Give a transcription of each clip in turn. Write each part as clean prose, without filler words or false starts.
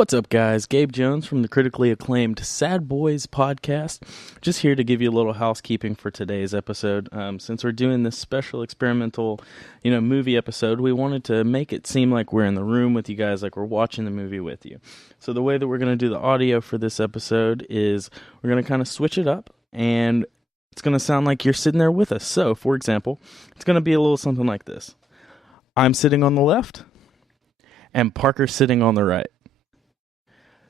What's up, guys? Gabe Jones from the critically acclaimed Sad Boys podcast. Just here to give you a little housekeeping for today's episode. Since we're doing this special experimental, movie episode, we wanted to make it seem like we're in the room with you guys, like we're watching the movie with you. So the way that we're going to do the audio for this episode is we're going to kind of switch it up, and it's going to sound like you're sitting there with us. So, for example, it's going to be a little something like this. I'm sitting on the left, and Parker's sitting on the right.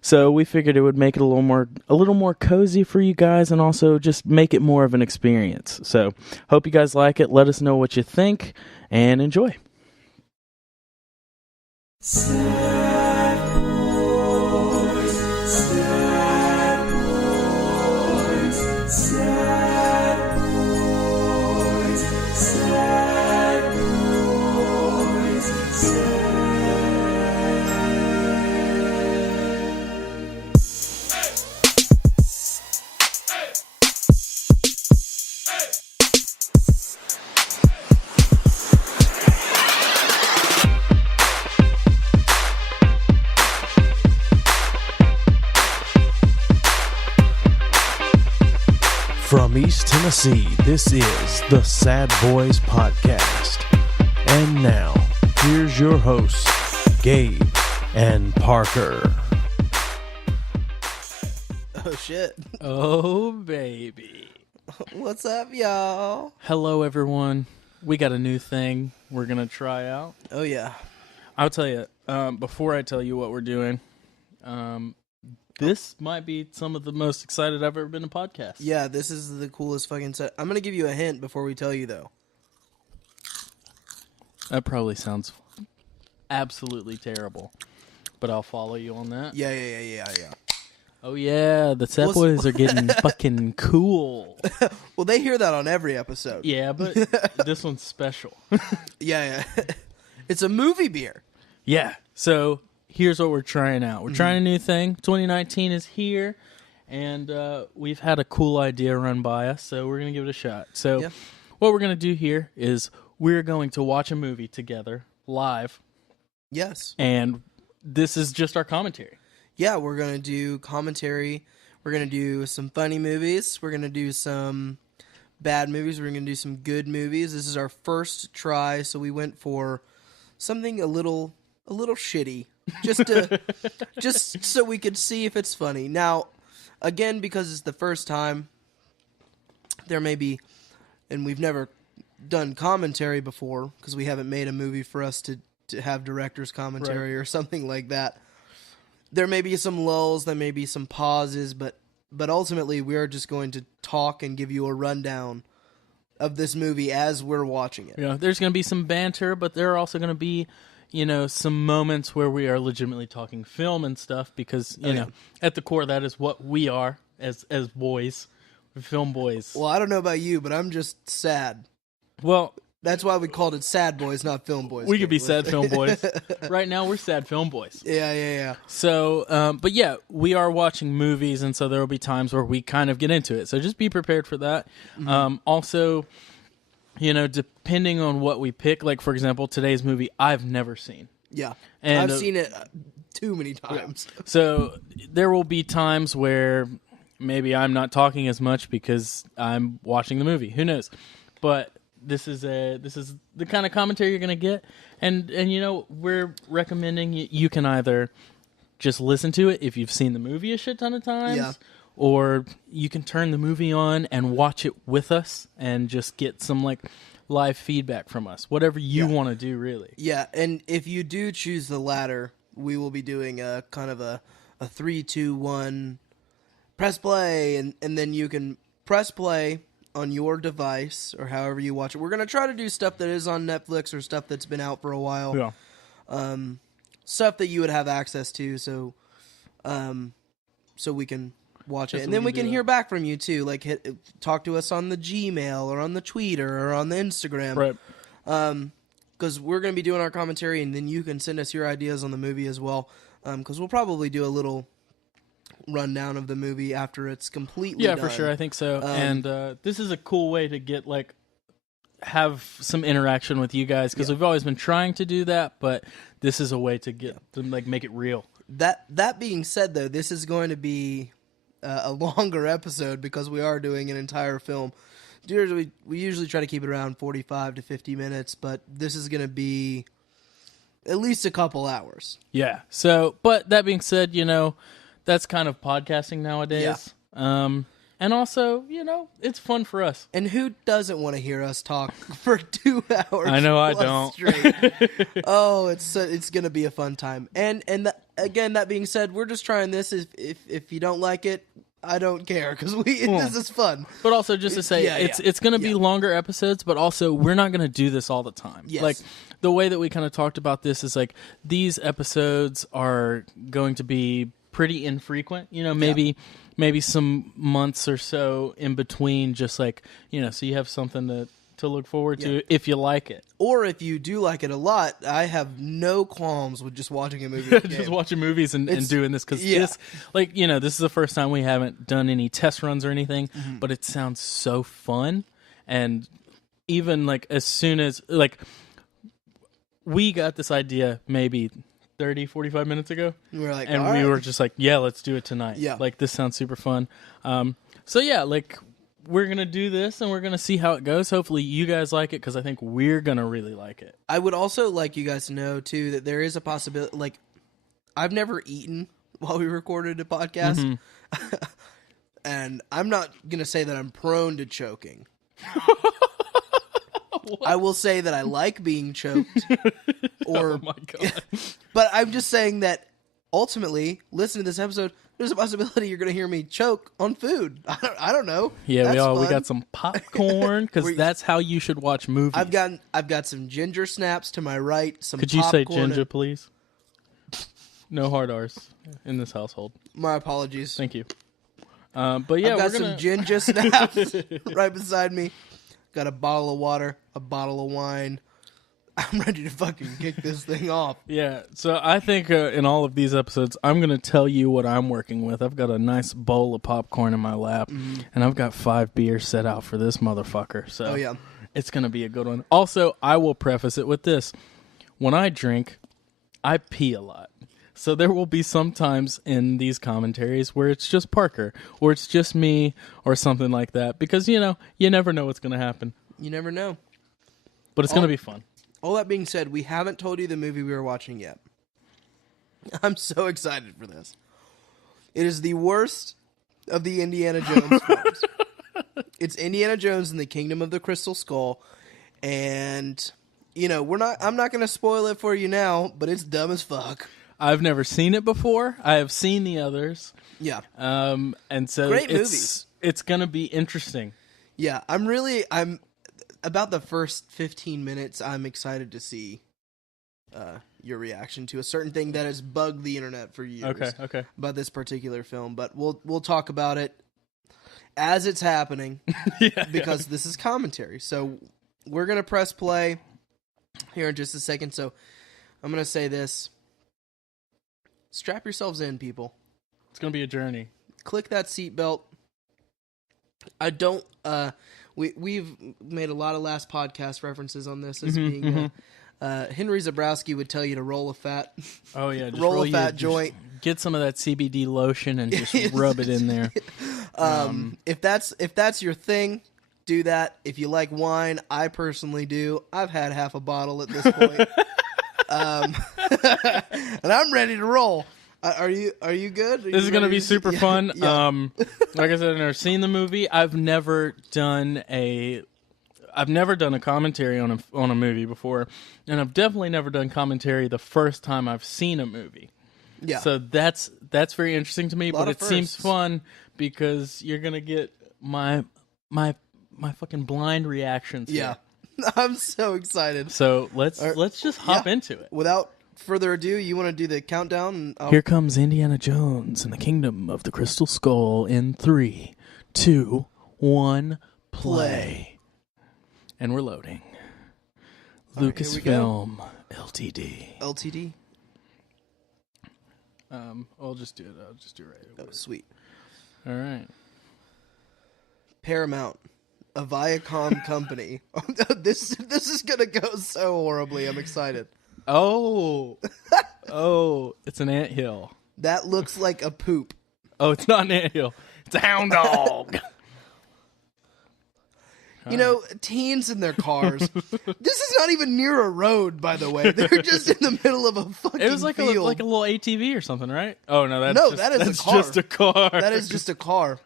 So we figured it would make it a little more cozy for you guys, and also just make it more of an experience. So hope you guys like it. Let us know what you think, and enjoy. From East Tennessee, this is the Sad Boys Podcast. And now, here's your hosts, Gabe and Parker. Oh, shit. Oh, baby. What's up, y'all? Hello, everyone. We got a new thing we're going to try out. Oh, yeah. I'll tell you, before I tell you what we're doing, this might be some of the most excited I've ever been to podcast. Yeah, this is the coolest fucking set. I'm going to give you a hint before we tell you, though. That probably sounds absolutely terrible, but I'll follow you on that. Yeah. Oh, yeah, the Sad Boys are getting fucking cool. Well, they hear that on every episode. Yeah, but this one's special. Yeah. It's a movie beer. Yeah, so here's what we're trying out. We're trying a new thing. 2019 is here, and we've had a cool idea run by us, so we're going to give it a shot. So what we're going to do here is we're going to watch a movie together, live. Yes. And this is just our commentary. Yeah, we're going to do commentary. We're going to do some funny movies. We're going to do some bad movies. We're going to do some good movies. This is our first try, so we went for something a little shitty. Just so we could see if it's funny. Now, again, because it's the first time, there may be, and we've never done commentary before, because we haven't made a movie for us to have director's commentary or something like that. There may be some lulls, there may be some pauses, but ultimately we are just going to talk and give you a rundown of this movie as we're watching it. Yeah, there's going to be some banter, but there are also going to be some moments where we are legitimately talking film and stuff because, at the core, that is what we are as boys, film boys. Well, I don't know about you, but I'm just sad. Well, that's why we called it Sad Boys, not Film Boys. We could be sad film boys. Right now, we're sad film boys. Yeah. So, but yeah, we are watching movies, and so there will be times where we kind of get into it. So just be prepared for that. Also, depending on what we pick, like, for example, today's movie, I've never seen. Yeah. And I've seen it too many times. Yeah. So there will be times where maybe I'm not talking as much because I'm watching the movie. Who knows? But this is the kind of commentary you're going to get. And we're recommending you can either just listen to it if you've seen the movie a shit ton of times. Yeah. Or you can turn the movie on and watch it with us and just get some, live feedback from us. Whatever you want to do, really. Yeah, and if you do choose the latter, we will be doing a kind of a 3, 2, 1, press play, and then you can press play on your device or however you watch it. We're going to try to do stuff that is on Netflix or stuff that's been out for a while. Yeah. Stuff that you would have access to, so we can watch it, and then we can hear back from you too. Like, talk to us on the Gmail or on the Twitter or on the Instagram, right? Because we're going to be doing our commentary, and then you can send us your ideas on the movie as well. Because we'll probably do a little rundown of the movie after it's completely done. Yeah, for sure. I think so. And this is a cool way to get have some interaction with you guys because we've always been trying to do that, but this is a way to get to like make it real. That being said, though, this is going to be a longer episode because we are doing an entire film. We usually try to keep it around 45 to 50 minutes, but this is going to be at least a couple hours. Yeah. So, but that being said, that's kind of podcasting nowadays. Yeah. And also, it's fun for us. And who doesn't want to hear us talk for 2 hours? I know I don't. Straight? Oh, it's going to be a fun time. And again, that being said, we're just trying this. If you don't like it, I don't care because this is fun. But also, just to say, it's going to be longer episodes, but also we're not going to do this all the time. Yes. Like the way that we kind of talked about this is like these episodes are going to be pretty infrequent. Maybe some months or so in between, just like so you have something to look forward to if you like it. Or if you do like it a lot, I have no qualms with just watching a movie. Just watching movies and doing this because this is the first time we haven't done any test runs or anything, but it sounds so fun. And even like as soon as like we got this idea maybe 30, 45 minutes ago. We were like, and all we right. were just like, yeah, let's do it tonight. Yeah. Like this sounds super fun. So yeah, like we're going to do this and we're going to see how it goes. Hopefully you guys like it because I think we're going to really like it. I would also like you guys to know too that there is a possibility, like I've never eaten while we recorded a podcast and I'm not going to say that I'm prone to choking. I will say that I like being choked. Oh my God. But I'm just saying that ultimately, listening to this episode, there's a possibility you're going to hear me choke on food. I don't know. Yeah, That's we fun. got some popcorn because that's how you should watch movies. I've got some ginger snaps to my right. Some Could you say popcorn ginger, please? No hard R's in this household. My apologies. Thank you. But yeah, I've got we're gonna some ginger snaps right beside me. Got a bottle of water, a bottle of wine. I'm ready to fucking kick this thing off. Yeah, so I think in all of these episodes, I'm going to tell you what I'm working with. I've got a nice bowl of popcorn in my lap, and I've got 5 beers set out for this motherfucker. So it's going to be a good one. Also, I will preface it with this. When I drink, I pee a lot. So there will be some times in these commentaries where it's just Parker, or it's just me, or something like that. Because, you never know what's going to happen. You never know. But it's going to be fun. All that being said, we haven't told you the movie we were watching yet. I'm so excited for this. It is the worst of the Indiana Jones films. It's Indiana Jones and the Kingdom of the Crystal Skull. And, I'm not going to spoil it for you now, but it's dumb as fuck. I've never seen it before. I have seen the others. Yeah. And so Great movies. It's going to be interesting. Yeah, I'm about the first 15 minutes, I'm excited to see your reaction to a certain thing that has bugged the internet for years. Okay. About this particular film, but we'll talk about it as it's happening because this is commentary. So we're going to press play here in just a second. So I'm going to say this. Strap yourselves in, people. It's going to be a journey. Click that seatbelt. I don't... We've made a lot of last podcast references on this as being... Henry Zabrowski would tell you to roll a fat... Oh, yeah. Just roll a fat joint. Get some of that CBD lotion and just rub it in there. If that's your thing, do that. If you like wine, I personally do. I've had half a bottle at this point. And I'm ready to roll. Are you good? This is going to be super fun. Yeah. Like I said, I've never seen the movie. I've never done a commentary on a movie before, and I've definitely never done commentary the first time I've seen a movie. Yeah. So that's very interesting to me, but it seems firsts. fun because you're going to get my fucking blind reactions. Yeah. Here. I'm so excited. So let's just hop into it. Without further ado, you want to do the countdown? Here comes Indiana Jones and the Kingdom of the Crystal Skull in 3, 2, 1, play. And we're loading. Lucasfilm LTD. LTD? I'll just do it. I'll just do it right away. Oh, sweet. All right. Paramount A Viacom company. This is gonna go so horribly. I'm excited. Oh. Oh, it's an anthill. That looks like a poop. Oh, it's not an anthill. It's a hound dog. You know, teens in their cars. This is not even near a road, by the way. They're just in the middle of a fucking It was like field. a little ATV or something, right? Oh no, that's that's a car. just a car. That is just a car.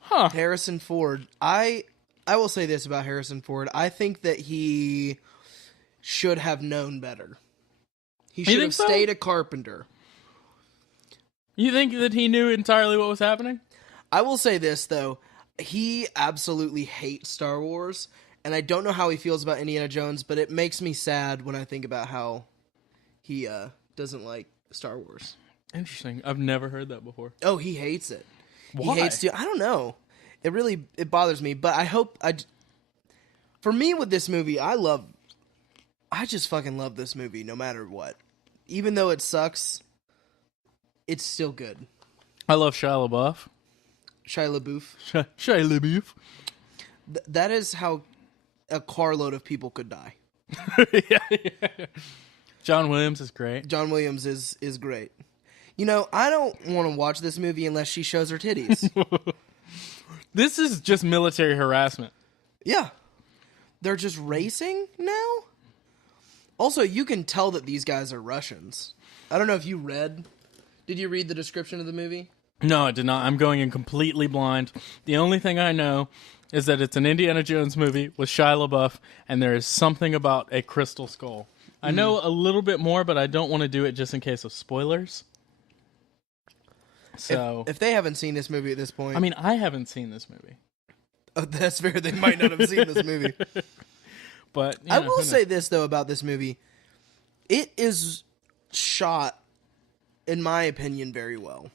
Huh. Harrison Ford. I will say this about Harrison Ford. I think that he should have known better. He should have stayed a carpenter. You think that he knew entirely what was happening? I will say this, though. He absolutely hates Star Wars, and I don't know how he feels about Indiana Jones, but it makes me sad when I think about how he doesn't like Star Wars. Interesting. I've never heard that before. Oh, he hates it. Why? He hates to. I don't know. It bothers me, but I hope for me with this movie, I just fucking love this movie no matter what. Even though it sucks, it's still good. I love Shia LaBeouf. Shia LaBeouf. Shia LaBeouf. That is how a carload of people could die. yeah. John Williams is great. John Williams is great. You know, I don't want to watch this movie unless she shows her titties. This is just military harassment. Yeah. They're just racing now? Also, you can tell that these guys are Russians. I don't know if you read. Did you read the description of the movie? No, I did not. I'm going in completely blind. The only thing I know is that it's an Indiana Jones movie with Shia LaBeouf, and there is something about a crystal skull. I know a little bit more, but I don't want to do it just in case of spoilers. So, if they haven't seen this movie at this point... I mean, I haven't seen this movie. Oh, that's fair. They might not have seen this movie. But I will say this, though, about this movie. It is shot, in my opinion, very well.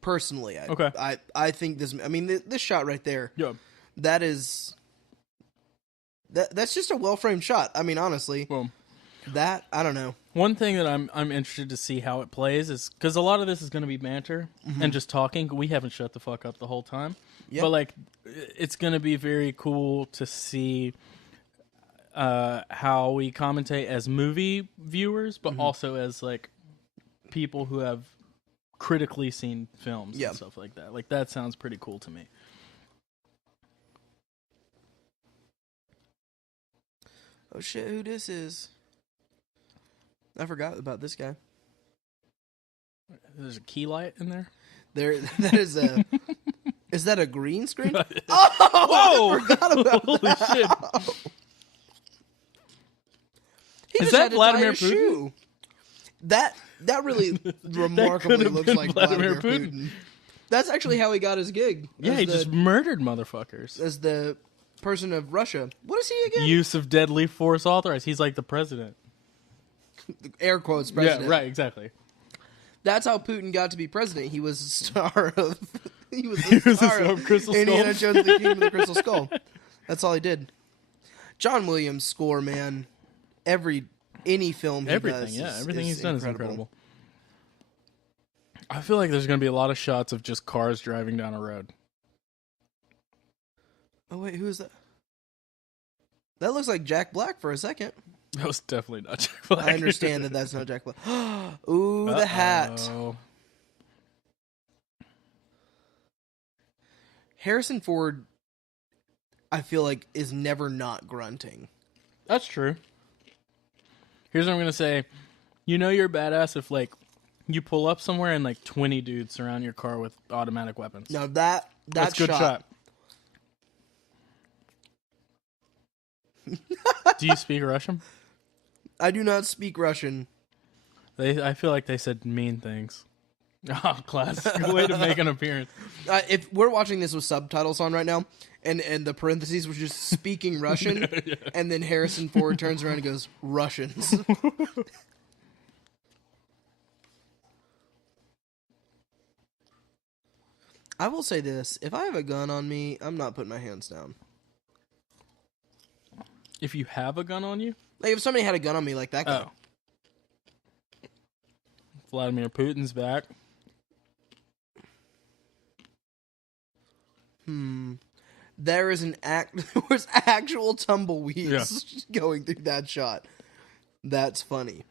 Personally, I think this... I mean, this shot right there, that's just a well-framed shot. I mean, honestly, I don't know. One thing that I'm interested to see how it plays is... Because a lot of this is going to be banter and just talking. We haven't shut the fuck up the whole time. Yep. But, like, it's going to be very cool to see how we commentate as movie viewers, but also as, like, people who have critically seen films and stuff like that. Like, that sounds pretty cool to me. Oh, shit, who this is? I forgot about this guy. There's a key light in there? That is a... Is that a green screen? Oh! Whoa! I forgot about Holy that. Shit. Is that Vladimir Putin? Shoe. That really remarkably looks like Vladimir Putin. That's actually how he got his gig. Yeah, he just murdered motherfuckers. As the person of Russia. What is he again? Use of deadly force authorized. He's like the president. Air quotes president. Yeah, right, exactly. That's how Putin got to be president. He was a star of... He was the star of Crystal Indiana Skull. Jones, the Kingdom of the Crystal Skull. That's all he did. John Williams' score, man. Any film he does. Everything he's done is incredible. I feel like there's going to be a lot of shots of just cars driving down a road. Oh, wait, who is that? That looks like Jack Black for a second. That was definitely not Jack Black. I understand that that's not Jack Black. Ooh, the hat. Harrison Ford, I feel like, is never not grunting. That's true. Here's what I'm going to say. You know you're badass if, like, you pull up somewhere and, like, 20 dudes surround your car with automatic weapons. No, that's good shot. Do you speak Russian? I do not speak Russian. I feel like they said mean things. Oh, classic way to make an appearance. If we're watching this with subtitles on right now, and the parentheses was just speaking Russian, and then Harrison Ford turns around and goes, Russians. I will say this. If I have a gun on me, I'm not putting my hands down. If you have a gun on you? Like, if somebody had a gun on me like that guy. Oh. Vladimir Putin's back. there was actual tumbleweeds going through that shot. That's funny.